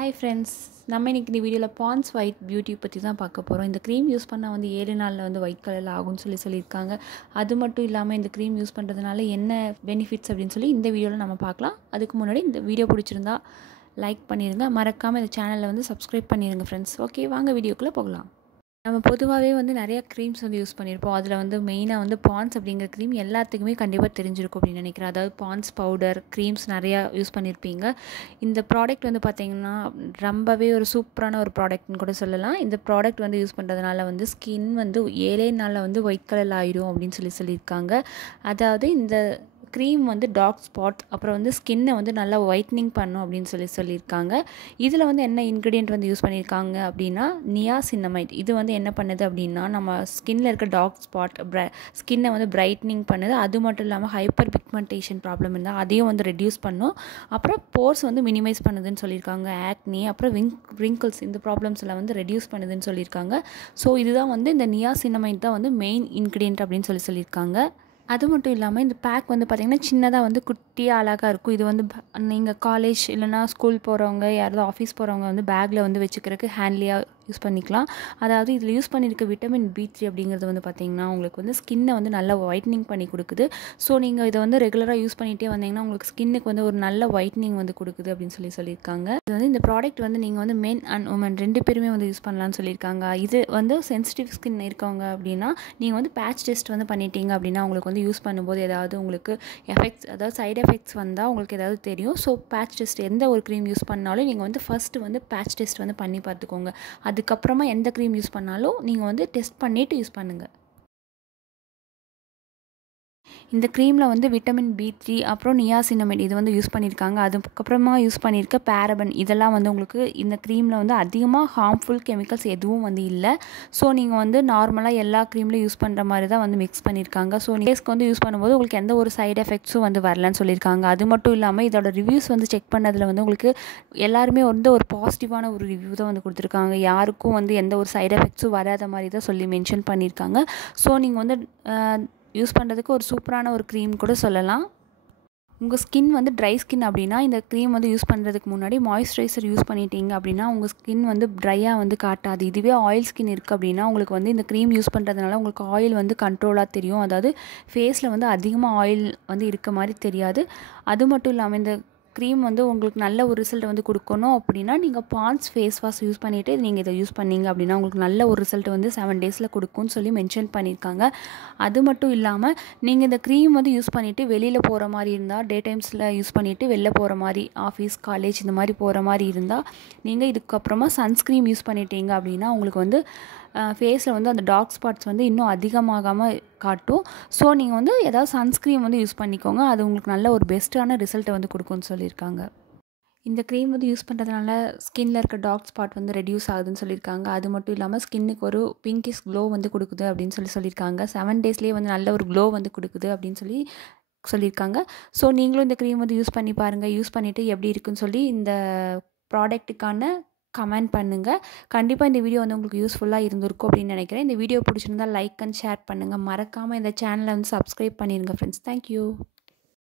Hi friends, நம்ம இன்றைக்கி இந்த வீடியோவில் பாண்ட்ஸ் ஒயிட் பியூட்டி பற்றி தான் பார்க்க போகிறோம். இந்த க்ரீம் யூஸ் பண்ணால் 7 நாளில் ஒயிட் கலரில் ஆகும்னு சொல்லியிருக்காங்க. அது மட்டும் இல்லாமல் இந்த க்ரீம் யூஸ் பண்ணுறதுனால என்ன பெனிஃபிட்ஸ் அப்படின்னு சொல்லி இந்த வீடியோவில் நம்ம பார்க்கலாம். அதுக்கு முன்னாடி இந்த வீடியோ பிடிச்சிருந்தா லைக் பண்ணிடுங்க, மறக்காமல் இந்த சேனலில் சப்ஸ்கிரைப் பண்ணிடுங்க ஃப்ரெண்ட்ஸ். ஓகே, வாங்க வீடியோக்குள்ளே போகலாம். நம்ம பொதுவாகவே நிறைய க்ரீம்ஸ் யூஸ் பண்ணியிருப்போம். அதில் மெயினாக பாண்ட்ஸ் அப்படிங்கிற க்ரீம் எல்லாத்துக்குமே கண்டிப்பாக தெரிஞ்சிருக்கும் அப்படின்னு நினைக்கிறேன். அதாவது பாண்ட்ஸ் பவுடர் க்ரீம்ஸ் நிறையா யூஸ் பண்ணியிருப்பீங்க. இந்த ப்ராடக்ட் பார்த்திங்கன்னா ரொம்பவே ஒரு சூப்பரான ஒரு ப்ராடக்ட்னு கூட சொல்லலாம். இந்த ப்ராடக்ட் யூஸ் பண்ணுறதுனால ஸ்கின் 7 நாளில் ஒயிட் கலர் ஆகிடும் அப்படின்னு சொல்லியிருக்காங்க. அதாவது இந்த க்ரீம் டார்க் ஸ்பாட் அப்புறம் ஸ்கின்னை நல்லா ஒயிட்னிங் பண்ணும் அப்படின்னு சொல்லியிருக்காங்க. இதில் என்ன இன்க்ரீடியன்ட் யூஸ் பண்ணியிருக்காங்க அப்படின்னா நியாசின்னமைட். இது என்ன பண்ணுது அப்படின்னா நம்ம ஸ்கின்னில் இருக்க டார்க் ஸ்பாட் ஸ்கின்னை பிரைட்னிங் பண்ணுது. அது மட்டும் இல்லாமல் ஹைப்பர் பிக்மெண்டேஷன் ப்ராப்ளம் இருந்தால் அதையும் ரெடியூஸ் பண்ணும். அப்புறம் போர்ஸ் மினிமைஸ் பண்ணுதுன்னு சொல்லியிருக்காங்க. ஆக்னி அப்புறம் ரிங்கிள்ஸ் இந்த ப்ராப்ளம்ஸில் ரெடியூஸ் பண்ணுதுன்னு சொல்லியிருக்காங்க. ஸோ இதுதான் இந்த நியாசின்னமைட் தான் மெயின் இன்க்ரீடியன்ட் அப்படின்னு சொல்லியிருக்காங்க. அது மட்டும் இல்லாமல் இந்த பேக் பார்த்திங்கன்னா சின்னதாக குட்டியாக அழகாக இருக்கும். இது நீங்கள் காலேஜ் இல்லைனா ஸ்கூல் போகிறவங்க யாராவது ஆஃபீஸ் போகிறவங்க பேக்கில் வச்சுக்கிறதுக்கு ஹேண்ட்லியாக யூஸ் பண்ணிக்கலாம். அதாவது இதில் யூஸ் பண்ணியிருக்க விட்டமின் B3 அப்படிங்கிறது பார்த்திங்கன்னா உங்களுக்கு ஸ்கின்னை நல்லா ஒயிட்னிங் பண்ணி கொடுக்குது. ஸோ நீங்கள் இதை ரெகுலராக யூஸ் பண்ணிகிட்டே வந்தீங்கன்னா உங்களுக்கு ஸ்கின்னுக்கு ஒரு நல்ல ஒயிட்னிங் கொடுக்குது அப்படின்னு சொல்லியிருக்காங்க. இது இந்த ப்ராடக்ட் நீங்கள் மென் அண்ட் உமன் 2 பேருமே யூஸ் பண்ணலான்னு சொல்லியிருக்காங்க. இது சென்சிட்டிவ் ஸ்கின் இருக்கவங்க அப்படின்னா நீங்கள் பேட்ச் டெஸ்ட் பண்ணிட்டீங்க அப்படின்னா உங்களுக்கு யூஸ் பண்ணும்போது ஏதாவது உங்களுக்கு எஃபெக்ட்ஸ், அதாவது சைடு எஃபெக்ட்ஸ் வந்தால் உங்களுக்கு ஏதாவது தெரியும். ஸோ பேட்ச் டெஸ்ட் எந்த ஒரு க்ரீம் யூஸ் பண்ணாலும் நீங்கள் ஃபஸ்ட்டு பேட்ச் டெஸ்ட் பண்ணி பார்த்துக்கோங்க. அதுக்கப்புறமா எந்த க்ரீம் யூஸ் பண்ணாலும் நீங்கள் டெஸ்ட் பண்ணிவிட்டு யூஸ் பண்ணுங்கள். இந்த க்ரீமில் விட்டமின் B3 அப்புறம் நியாசின்னமைட் இது யூஸ் பண்ணியிருக்காங்க. அதுக்கப்புறமா யூஸ் பண்ணியிருக்க பேரபன் இதெல்லாம் உங்களுக்கு இந்த க்ரீமில் அதிகமாக ஹார்ம்ஃபுல் கெமிக்கல்ஸ் எதுவும் இல்லை. ஸோ நீங்கள் நார்மலாக எல்லா க்ரீம்லையும் யூஸ் பண்ணுற மாதிரி தான் மிக்ஸ் பண்ணியிருக்காங்க. ஸோ ஃபேஸ்க்கு யூஸ் பண்ணும்போது உங்களுக்கு எந்த ஒரு சைடு எஃபெக்ட்ஸும் வரலன்னு சொல்லியிருக்காங்க. அது மட்டும் இல்லாமல் இதோட ரிவ்யூஸ் செக் பண்ணதில் உங்களுக்கு எல்லாருமே ஒரு பாசிட்டிவான ஒரு ரிவ்யூ தான் கொடுத்துருக்காங்க. யாருக்கும் எந்த ஒரு சைடு எஃபெக்ட்ஸும் வராத மாதிரி தான் சொல்லி மென்ஷன் பண்ணியிருக்காங்க. ஸோ நீங்கள் யூஸ் பண்ணுறதுக்கு ஒரு சூப்பரான ஒரு க்ரீம் கூட சொல்லலாம். உங்கள் ஸ்கின் ட்ரை ஸ்கின் அப்படின்னா இந்த க்ரீம் யூஸ் பண்ணுறதுக்கு முன்னாடி மாய்ஸ்சரைசர் யூஸ் பண்ணிட்டீங்க அப்படின்னா உங்கள் ஸ்கின் ட்ரையாக காட்டாது. இதுவே ஆயில் ஸ்கின் இருக்குது அப்படின்னா உங்களுக்கு இந்த க்ரீம் யூஸ் பண்ணுறதுனால உங்களுக்கு ஆயில் கண்ட்ரோலாக தெரியும். அதாவது ஃபேஸில் அதிகமாக ஆயில் இருக்க மாதிரி தெரியாது. அது மட்டும் இல்லாமல் இந்த க்ரீம் உங்களுக்கு நல்ல ஒரு ரிசல்ட் கொடுக்கணும் அப்படின்னா நீங்கள் பாண்ட்ஸ் ஃபேஸ் வாஷ் யூஸ் பண்ணிவிட்டு நீங்கள் இதை யூஸ் பண்ணீங்க அப்படின்னா உங்களுக்கு நல்ல ஒரு ரிசல்ட் 7 டேஸில் கொடுக்கும்னு சொல்லி மென்ஷன் பண்ணியிருக்காங்க. அது மட்டும் இல்லாமல் நீங்கள் இந்த க்ரீம் யூஸ் பண்ணிவிட்டு வெளியில் போகிற மாதிரி இருந்தால், டே டைம்ஸில் யூஸ் பண்ணிவிட்டு வெளில போகிற மாதிரி ஆஃபீஸ் காலேஜ் இந்த மாதிரி போகிற மாதிரி இருந்தால் நீங்கள் இதுக்கப்புறமா சன்ஸ்க்ரீம் யூஸ் பண்ணிட்டீங்க அப்படின்னா உங்களுக்கு ஃபேஸில் அந்த டார்க் ஸ்பாட்ஸ் இன்னும் அதிகமாகாமல் காட்டும். ஸோ நீங்கள் ஏதாவது சன்ஸ்க்ரீம் யூஸ் பண்ணிக்கோங்க. அது உங்களுக்கு நல்ல ஒரு பெஸ்ட்டான ரிசல்ட்டை கொடுக்கும்னு சொல்லியிருக்காங்க. இந்த க்ரீம் யூஸ் பண்ணுறதுனால ஸ்கின்னில் இருக்க டார்க் ஸ்பாட் ரெடியூஸ் ஆகுதுன்னு சொல்லியிருக்காங்க. அது மட்டும் இல்லாமல் ஸ்கின்னுக்கு ஒரு பிங்கிஷ் க்ளோ கொடுக்குது அப்படின்னு சொல்லியிருக்காங்க. 7 டேஸ்லேயே நல்ல ஒரு க்ளோ கொடுக்குது அப்படின்னு சொல்லியிருக்காங்க. ஸோ நீங்களும் இந்த க்ரீம் யூஸ் பண்ணி பாருங்கள். யூஸ் பண்ணிவிட்டு எப்படி இருக்குன்னு சொல்லி இந்த ப்ராடக்ட்டுக்கான கமெண்ட் பண்ணுங்கள். கண்டிப்பாக இந்த வீடியோ உங்களுக்கு யூஸ்ஃபுல்லாக இருந்திருக்கும் அப்படின்னு நினைக்கிறேன். இந்த வீடியோ பிடிச்சிருந்தால் லைக் அண்ட் ஷேர் பண்ணுங்கள். மறக்காமல் இந்த சேனலை சப்ஸ்கிரைப் பண்ணிடுங்க ஃப்ரெண்ட்ஸ். தேங்க்யூ.